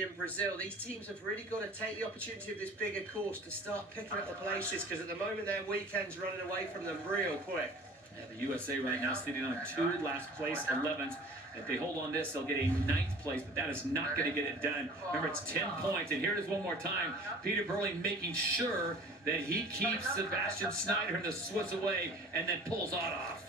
Stevie, in Brazil. These teams have really got to take the opportunity of this bigger course to start picking up the places, because at the moment their weekend's running away from them real quick. Yeah, the USA right now sitting on 2, last place 11th. If they hold on this, they'll get a 9th place, but that is not going to get it done. Remember, it's 10 points, and here it is one more time. Peter Burling making sure that he keeps Sebastian Snyder in the Swiss away and then pulls on off.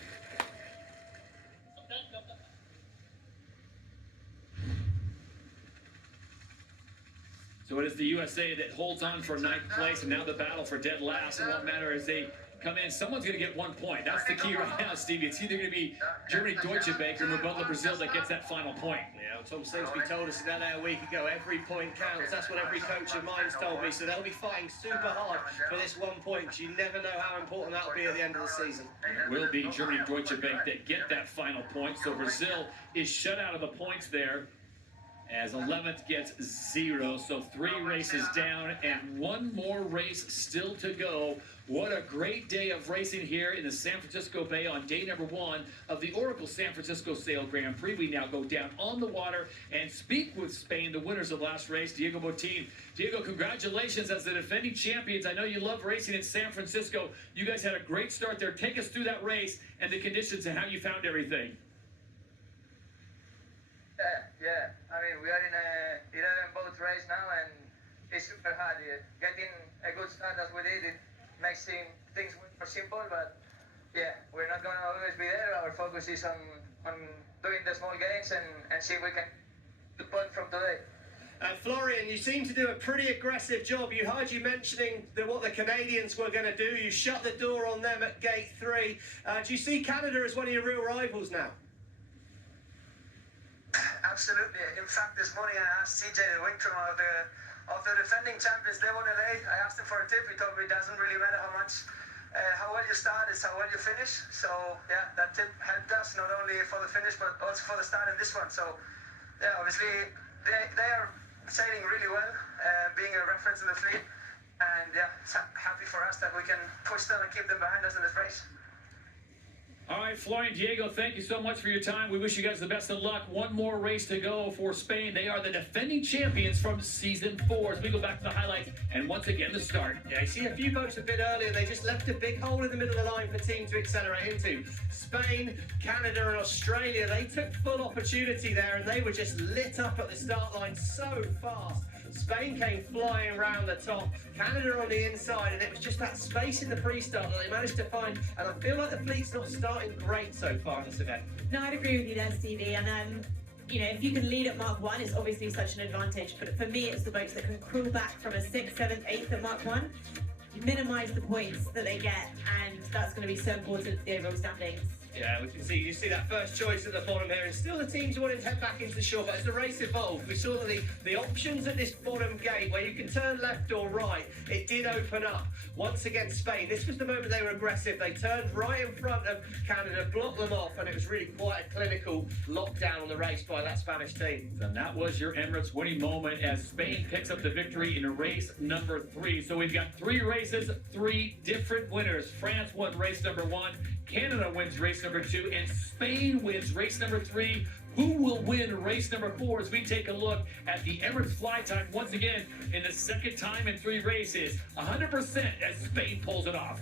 So it is the USA that holds on for 9th place, and now the battle for dead last. It won't matter as they come in. Someone's going to get 1 point. That's the key right now, Stevie. It's either going to be Germany, Deutsche Bank, or Mubadala, Brazil that gets that final point. Yeah, well, Tom Slingsby told us that a week ago. Every point counts. That's what every coach of mine's told me. So they'll be fighting super hard for this 1 point, because you never know how important that'll be at the end of the season. It will be Germany, Deutsche Bank that get that final point. So Brazil is shut out of the points there, as 11th gets 0, so 3 races down and 1 more race still to go. What a great day of racing here in the San Francisco Bay on day number 1 of the Oracle San Francisco Sail Grand Prix. We now go down on the water and speak with Spain, the winners of last race, Diego Botín. Diego, congratulations as the defending champions. I know you love racing in San Francisco. You guys had a great start there. Take us through that race and the conditions and how you found everything. Yeah. I mean, we are in a 11 boat race now, and it's super hard. Getting a good start as we did, it makes things more simple, but yeah, we're not going to always be there. Our focus is on doing the small games and see if we can get the point from today. Florian, you seem to do a pretty aggressive job. You heard you mentioning what the Canadians were going to do. You shut the door on them at gate 3. Do you see Canada as one of your real rivals now? Absolutely. In fact, this morning I asked CJ Winkstrom of the defending champions, they won LA. I asked him for a tip. He told me it doesn't really matter how well you start, it's how well you finish. So yeah, that tip helped us not only for the finish but also for the start in this one. So yeah, obviously they are sailing really well, being a reference in the fleet, and yeah, happy for us that we can push them and keep them behind us in this race. All right, Florian, Diego, thank you so much for your time. We wish you guys the best of luck. 1 more race to go for Spain. They are the defending champions from season 4. As we go back to the highlights, and once again, the start. Yeah, you see a few boats a bit earlier. They just left a big hole in the middle of the line for teams to accelerate into. Spain, Canada, and Australia, they took full opportunity there, and they were just lit up at the start line so fast. Spain came flying round the top, Canada on the inside, and it was just that space in the pre-start that they managed to find, and I feel like the fleet's not starting great so far in this event. No, I'd agree with you there, Stevie, and you know, if you can lead at Mark 1, it's obviously such an advantage, but for me, it's the boats that can crawl back from a 6th, 7th, 8th at Mark 1, minimise the points that they get, and that's going to be so important to the overall standings. Yeah, we can see, you see that first choice at the bottom here, and still the teams wanting to head back into the shore, but as the race evolved, we saw that the options at this bottom gate, where you can turn left or right, it did open up. Once again, Spain, this was the moment they were aggressive. They turned right in front of Canada, blocked them off, and it was really quite a clinical lockdown on the race by that Spanish team. And that was your Emirates winning moment as Spain picks up the victory in race number 3. So we've got 3 races, 3 different winners. France won race number 1, Canada wins race number 2, and Spain wins race number 3. Who will win race number 4 as we take a look at the Emirates fly time once again in the second time in 3 races? 100% as Spain pulls it off.